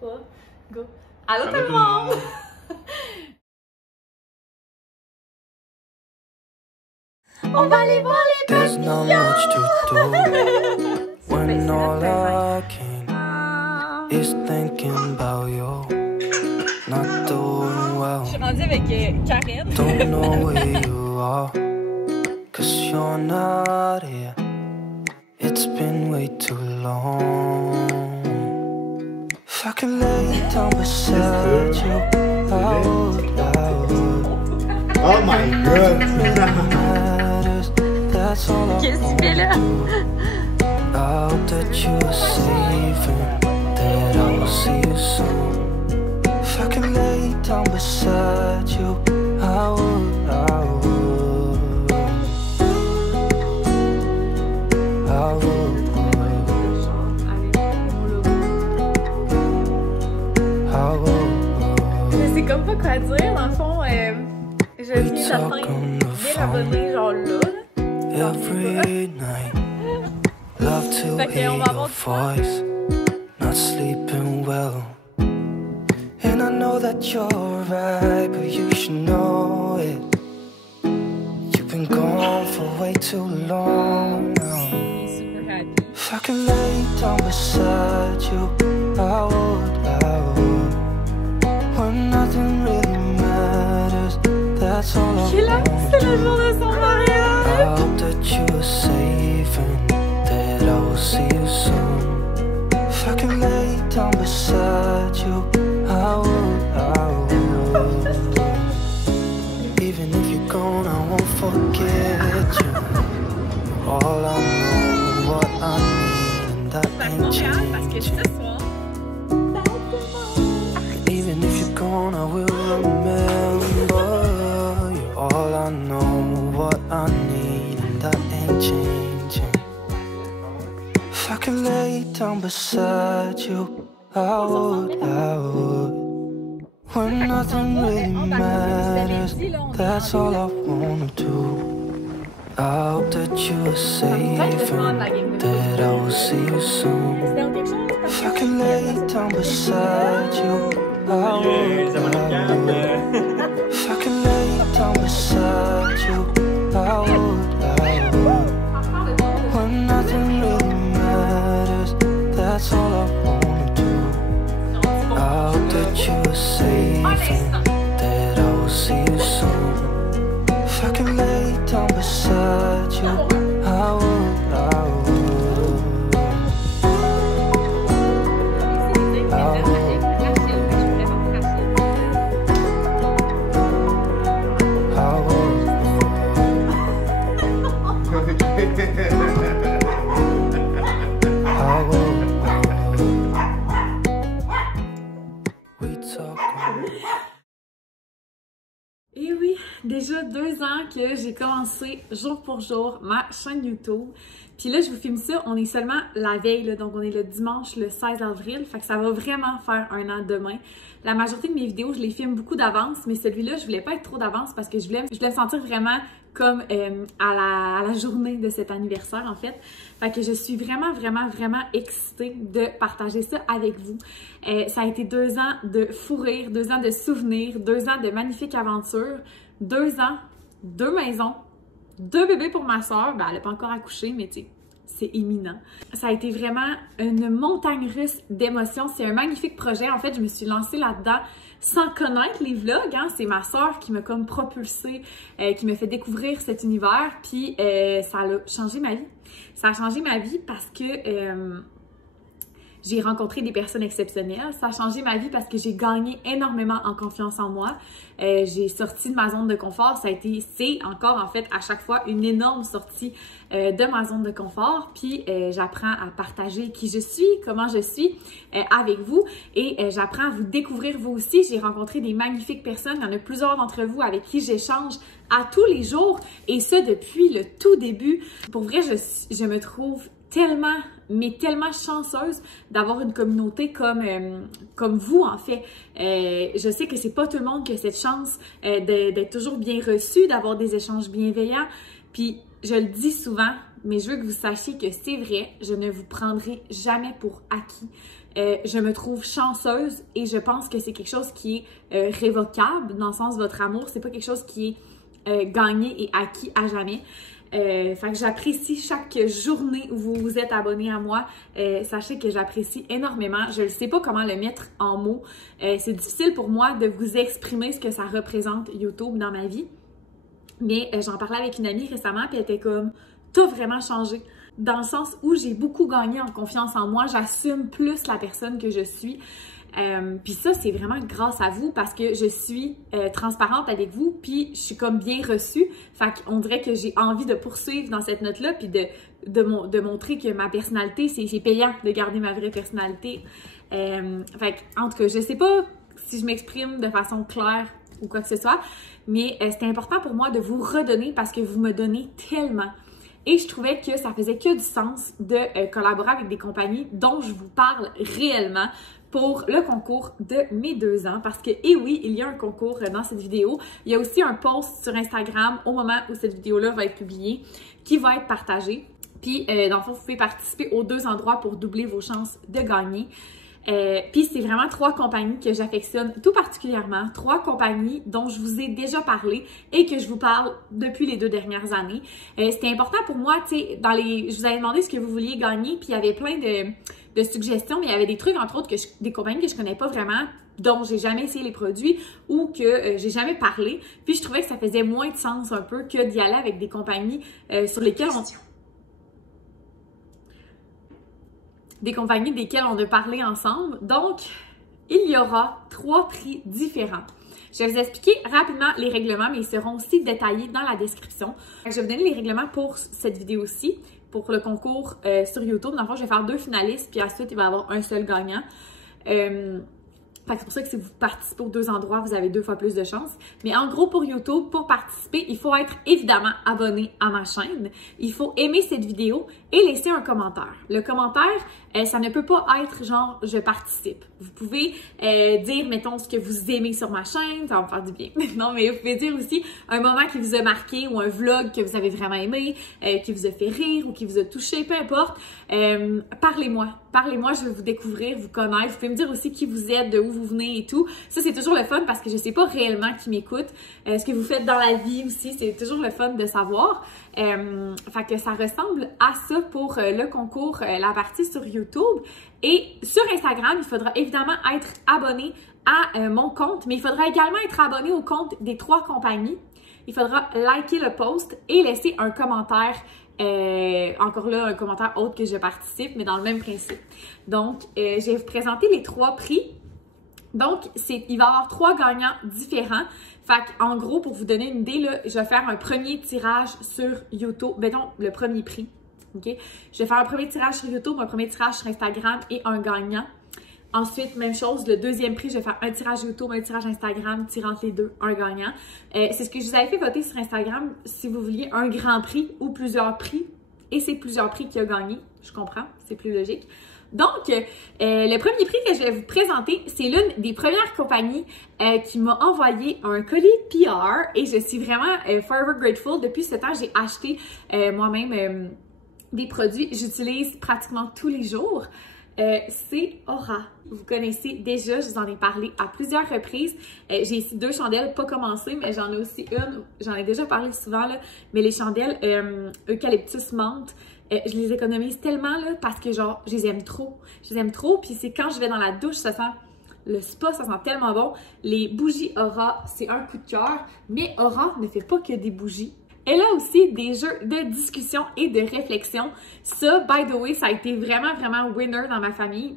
3, go. Allô tout le monde! On va aller voir les There's not much to do when all I can is thinking about you. Not doing well. Je suis rendue avec Karen. Don't know where you are, 'cause you're not here. It's been way too long. If I could lay down beside you, I would. Oh my god! Qu'est-ce que tu fais là? I hope that you are safe and that I will see you soon. If I can lay down beside you, I would, I would. I would. I would. C'est comme pas quoi dire, dans le fond, je viens d'atteindre 1000 abonnés, genre là. Every night, love to hear your voice, not sleeping well. And I know that you're right, but you should know it. You've been gone for way too long now. If I could lay down beside you, I would, I would. When nothing really matters, that's all I want. C'est le jour de son mariage! I hope that you are safe and that I will see you soon. If I can lay down beside you, I would, I would. Even if you're gone, I won't forget you. All I know, what I need, and that ain't changing. Even if you're gone, I will remember. You're all I know, what I need, and that ain't changing. If I could lay down beside you, I would, I would. When nothing really matters, that's all I wanna do. I hope that you are safe and that I will see you soon. If I can lay down beside you, I would, I would. If I can lay down beside you, I would, I would. When nothing really matters, that's all I wanna do. I hope that you are safe and that I will see you soon. If I can lay down beside you, I would, I would. I would. Et oui, déjà 2 ans que j'ai commencé jour pour jour ma chaîne YouTube. Puis là, je vous filme ça, on est seulement la veille, là, donc on est le dimanche, le 16 avril. Fait que ça va vraiment faire 1 an demain. La majorité de mes vidéos, je les filme beaucoup d'avance, mais celui-là, je voulais pas être trop d'avance parce que je voulais me sentir vraiment comme à la journée de cet anniversaire, en fait. Fait que je suis vraiment excitée de partager ça avec vous. Ça a été 2 ans de fou rire, 2 ans de souvenirs, 2 ans de magnifiques aventures, 2 ans, 2 maisons, 2 bébés pour ma soeur. Ben, elle n'a pas encore accouché, mais tu sais, c'est imminent. Ça a été vraiment une montagne russe d'émotions. C'est un magnifique projet. En fait, je me suis lancée là-dedans sans connaître les vlogs. Hein. C'est ma soeur qui m'a comme propulsée, qui m'a fait découvrir cet univers. Puis ça a changé ma vie. Ça a changé ma vie parce que j'ai rencontré des personnes exceptionnelles. Ça a changé ma vie parce que j'ai gagné énormément en confiance en moi. J'ai sorti de ma zone de confort. C'est encore en fait à chaque fois une énorme sortie de ma zone de confort. Puis j'apprends à partager qui je suis, comment je suis avec vous. Et j'apprends à vous découvrir vous aussi. J'ai rencontré des magnifiques personnes. Il y en a plusieurs d'entre vous avec qui j'échange à tous les jours. Et ça depuis le tout début. Pour vrai, je me trouve tellement, mais tellement chanceuse d'avoir une communauté comme vous, en fait. Je sais que c'est pas tout le monde qui a cette chance d'être toujours bien reçu, d'avoir des échanges bienveillants. Puis, je le dis souvent, mais je veux que vous sachiez que c'est vrai, je ne vous prendrai jamais pour acquis. Je me trouve chanceuse et je pense que c'est quelque chose qui est révocable, dans le sens de votre amour, c'est pas quelque chose qui est gagné et acquis à jamais. Fait que j'apprécie chaque journée où vous vous êtes abonné à moi. Sachez que j'apprécie énormément. Je ne sais pas comment le mettre en mots. C'est difficile pour moi de vous exprimer ce que ça représente YouTube dans ma vie. Mais j'en parlais avec une amie récemment, puis elle était comme « T'as vraiment changé ». Dans le sens où j'ai beaucoup gagné en confiance en moi. J'assume plus la personne que je suis. Puis ça, c'est vraiment grâce à vous parce que je suis transparente avec vous, puis je suis comme bien reçue. Fait qu'on dirait que j'ai envie de poursuivre dans cette note-là, puis de montrer que ma personnalité, c'est payant de garder ma vraie personnalité. Fait en tout cas, je sais pas si je m'exprime de façon claire ou quoi que ce soit, mais c'était important pour moi de vous redonner parce que vous me donnez tellement. Et je trouvais que ça faisait que du sens de collaborer avec des compagnies dont je vous parle réellement pour le concours de mes 2 ans. Parce que, eh oui, il y a un concours dans cette vidéo. Il y a aussi un post sur Instagram au moment où cette vidéo-là va être publiée qui va être partagé. Puis, dans le fond, vous pouvez participer aux 2 endroits pour doubler vos chances de gagner. Puis c'est vraiment 3 compagnies que j'affectionne tout particulièrement, 3 compagnies dont je vous ai déjà parlé et que je vous parle depuis les 2 dernières années. C'était important pour moi, tu sais, je vous avais demandé ce que vous vouliez gagner, puis il y avait plein de suggestions, mais il y avait des trucs, entre autres, des compagnies que je connais pas vraiment, dont j'ai jamais essayé les produits ou que j'ai jamais parlé. Puis je trouvais que ça faisait moins de sens un peu que d'y aller avec des compagnies sur lesquelles desquelles on a parlé ensemble. Donc, il y aura 3 prix différents. Je vais vous expliquer rapidement les règlements, mais ils seront aussi détaillés dans la description. Je vais vous donner les règlements pour cette vidéo-ci, pour le concours sur YouTube. Dans le fond, je vais faire 2 finalistes, puis ensuite, il va y avoir un seul gagnant. C'est pour ça que si vous participez aux 2 endroits, vous avez 2 fois plus de chances. Mais en gros, pour YouTube, pour participer, il faut être évidemment abonné à ma chaîne. Il faut aimer cette vidéo et laisser un commentaire. Le commentaire, ça ne peut pas être genre « je participe ». Vous pouvez dire, mettons, ce que vous aimez sur ma chaîne, ça va me faire du bien. Non, mais vous pouvez dire aussi un moment qui vous a marqué ou un vlog que vous avez vraiment aimé, qui vous a fait rire ou qui vous a touché, peu importe. Parlez-moi. Parlez-moi, je vais vous découvrir, vous connaître. Vous pouvez me dire aussi qui vous êtes, de où vous venez et tout. Ça, c'est toujours le fun parce que je sais pas réellement qui m'écoute. Ce que vous faites dans la vie aussi, c'est toujours le fun de savoir. Fait que ça ressemble à ça pour le concours, la partie sur YouTube. Et sur Instagram, il faudra évidemment être abonné à mon compte, mais il faudra également être abonné au compte des 3 compagnies. Il faudra liker le post et laisser un commentaire. Encore là, un commentaire autre que je participe, mais dans le même principe. Donc, je vais vous présenter les 3 prix. Donc, il va y avoir 3 gagnants différents. Fait en gros, pour vous donner une idée, là, je vais faire un premier tirage sur YouTube. Mettons, le premier prix. OK? Je vais faire un premier tirage sur YouTube, un premier tirage sur Instagram et un gagnant. Ensuite, même chose, le 2e prix, je vais faire un tirage YouTube, un tirage Instagram, tirant les 2, un gagnant. C'est ce que je vous avais fait voter sur Instagram si vous vouliez un grand prix ou plusieurs prix. Et c'est plusieurs prix qui a gagné. Je comprends, c'est plus logique. Donc, le premier prix que je vais vous présenter, c'est l'une des premières compagnies qui m'a envoyé un colis PR et je suis vraiment forever grateful. Depuis ce temps, j'ai acheté moi-même des produits que j'utilise pratiquement tous les jours. C'est Aura. Vous connaissez déjà, je vous en ai parlé à plusieurs reprises. J'ai ici 2 chandelles, pas commencées, mais j'en ai aussi une, j'en ai déjà parlé souvent, là, mais les chandelles eucalyptus menthe, je les économise tellement là, parce que genre, je les aime trop. Je les aime trop, puis c'est quand je vais dans la douche, ça sent, le spa, ça sent tellement bon. Les bougies Aura, c'est un coup de cœur, mais Aura ne fait pas que des bougies. Elle a aussi des jeux de discussion et de réflexion. Ça, by the way, ça a été vraiment, vraiment winner dans ma famille.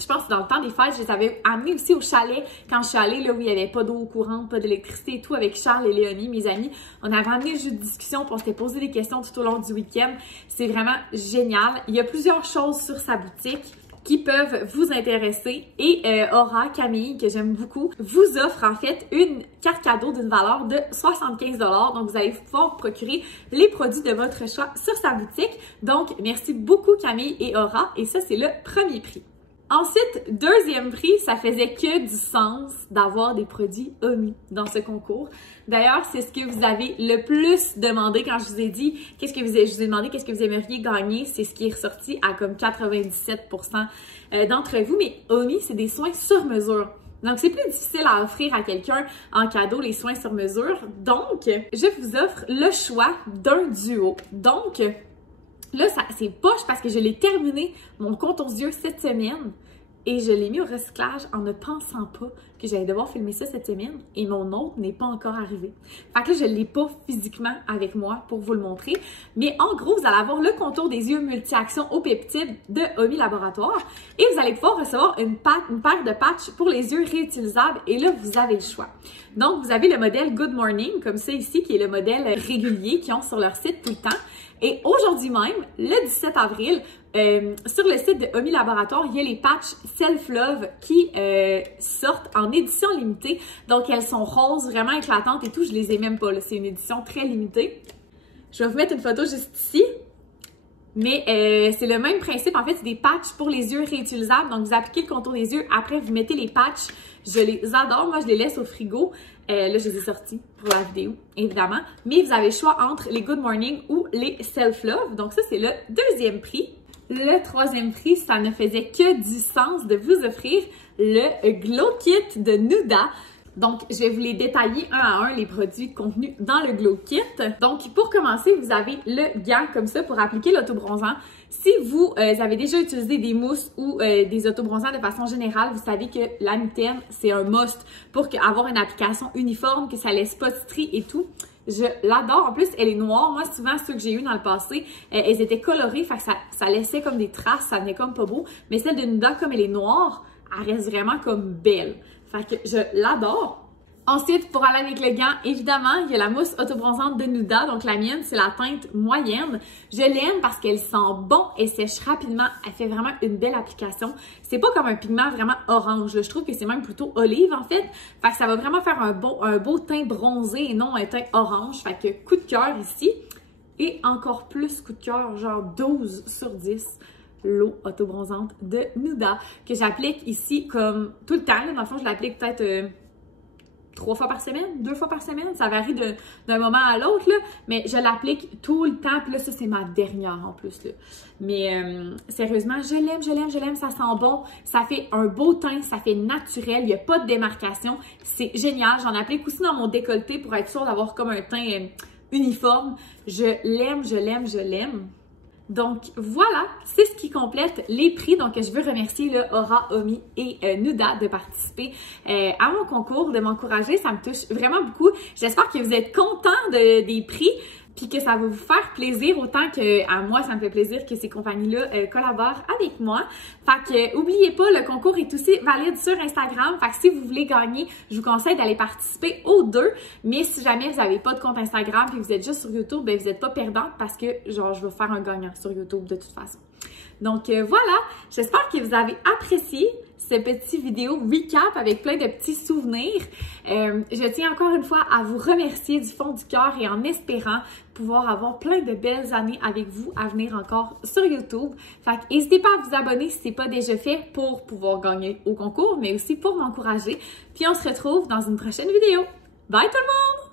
Je pense que dans le temps des fêtes, je les avais amenés aussi au chalet quand je suis allée, là où il n'y avait pas d'eau courante, pas d'électricité et tout, avec Charles et Léonie, mes amis. On avait amené le jeu de discussion, puis on s'était posé des questions tout au long du week-end. C'est vraiment génial. Il y a plusieurs choses sur sa boutique qui peuvent vous intéresser. Et Aura, Camille, que j'aime beaucoup, vous offre en fait une carte cadeau d'une valeur de 75 $. Donc, vous allez pouvoir procurer les produits de votre choix sur sa boutique. Donc, merci beaucoup Camille et Aura. Et ça, c'est le premier prix. Ensuite, deuxième prix, ça faisait que du sens d'avoir des produits Omi dans ce concours. D'ailleurs, c'est ce que vous avez le plus demandé quand je vous ai dit je vous ai demandé qu'est-ce que vous aimeriez gagner. C'est ce qui est ressorti à comme 97% d'entre vous. Mais Omi, c'est des soins sur mesure. Donc, c'est plus difficile à offrir à quelqu'un en cadeau les soins sur mesure. Donc, je vous offre le choix d'un duo. Donc, là, c'est poche parce que je l'ai terminé, mon contour yeux cette semaine, et je l'ai mis au recyclage en ne pensant pas que j'allais devoir filmer ça cette semaine, et mon autre n'est pas encore arrivé. Fait que là, je ne l'ai pas physiquement avec moi pour vous le montrer, mais en gros, vous allez avoir le contour des yeux multi-action aux peptides de Omi Laboratoire, et vous allez pouvoir recevoir une paire de patchs pour les yeux réutilisables, et là, vous avez le choix. Donc, vous avez le modèle Good Morning, comme ça ici, qui est le modèle régulier qu'ils ont sur leur site tout le temps. Et aujourd'hui même, le 17 avril, sur le site de Omi Laboratoire, il y a les patchs Self Love qui sortent en édition limitée. Donc, elles sont roses, vraiment éclatantes et tout. Je les ai même pas, là. C'est une édition très limitée. Je vais vous mettre une photo juste ici. Mais c'est le même principe. En fait, c'est des patchs pour les yeux réutilisables. Donc, vous appliquez le contour des yeux. Après, vous mettez les patchs. Je les adore. Moi, je les laisse au frigo. Là, je les ai sortis pour la vidéo, évidemment. Mais vous avez le choix entre les Good Morning ou les Self Love. Donc, ça, c'est le deuxième prix. Le troisième prix, ça ne faisait que du sens de vous offrir le Glow Kit de Nuda. Donc, je vais vous les détailler un à un, les produits contenus dans le Glow Kit. Donc, pour commencer, vous avez le gant comme ça pour appliquer l'autobronzant. Si vous avez déjà utilisé des mousses ou des autobronzants de façon générale, vous savez que la mitaine, c'est un must pour avoir une application uniforme, que ça laisse pas de stries et tout. Je l'adore. En plus, elle est noire. Moi, souvent, ceux que j'ai eu dans le passé, elles étaient colorées, fait que ça laissait comme des traces, ça venait comme pas beau. Mais celle de Nuda, comme elle est noire, elle reste vraiment comme belle. Fait que je l'adore. Ensuite, pour aller avec le gant, évidemment, il y a la mousse autobronzante de Nuda. Donc, la mienne, c'est la teinte moyenne. Je l'aime parce qu'elle sent bon, elle sèche rapidement. Elle fait vraiment une belle application. C'est pas comme un pigment vraiment orange. Là. Je trouve que c'est même plutôt olive, en fait. Fait que ça va vraiment faire un beau teint bronzé et non un teint orange. Fait que coup de cœur ici. Et encore plus coup de cœur, genre 12 sur 10. L'eau autobronzante de Nuda que j'applique ici comme tout le temps. Là. Dans le fond, je l'applique peut-être 3 fois par semaine, 2 fois par semaine. Ça varie d'un moment à l'autre, mais je l'applique tout le temps. Puis là, ça, c'est ma dernière en plus. Là. Mais sérieusement, je l'aime, je l'aime, je l'aime. Ça sent bon. Ça fait un beau teint. Ça fait naturel. Il n'y a pas de démarcation. C'est génial. J'en applique aussi dans mon décolleté pour être sûre d'avoir comme un teint uniforme. Je l'aime, je l'aime, je l'aime. Donc voilà, c'est ce qui complète les prix. Donc je veux remercier le Aura, Omi et Nuda de participer à mon concours, de m'encourager. Ça me touche vraiment beaucoup. J'espère que vous êtes contents des prix puis que ça va vous faire plaisir autant que à moi, ça me fait plaisir que ces compagnies-là collaborent avec moi. Fait que oubliez pas, le concours est aussi valide sur Instagram. Fait que si vous voulez gagner, je vous conseille d'aller participer aux deux. Mais si jamais vous n'avez pas de compte Instagram et que vous êtes juste sur YouTube, ben vous n'êtes pas perdante parce que genre je vais faire un gagnant sur YouTube de toute façon. Donc voilà, j'espère que vous avez apprécié ce petit vidéo recap avec plein de petits souvenirs. Je tiens encore une fois à vous remercier du fond du cœur et en espérant pouvoir avoir plein de belles années avec vous à venir encore sur YouTube. Fait que n'hésitez pas à vous abonner si ce n'est pas déjà fait pour pouvoir gagner au concours, mais aussi pour m'encourager. Puis on se retrouve dans une prochaine vidéo. Bye tout le monde!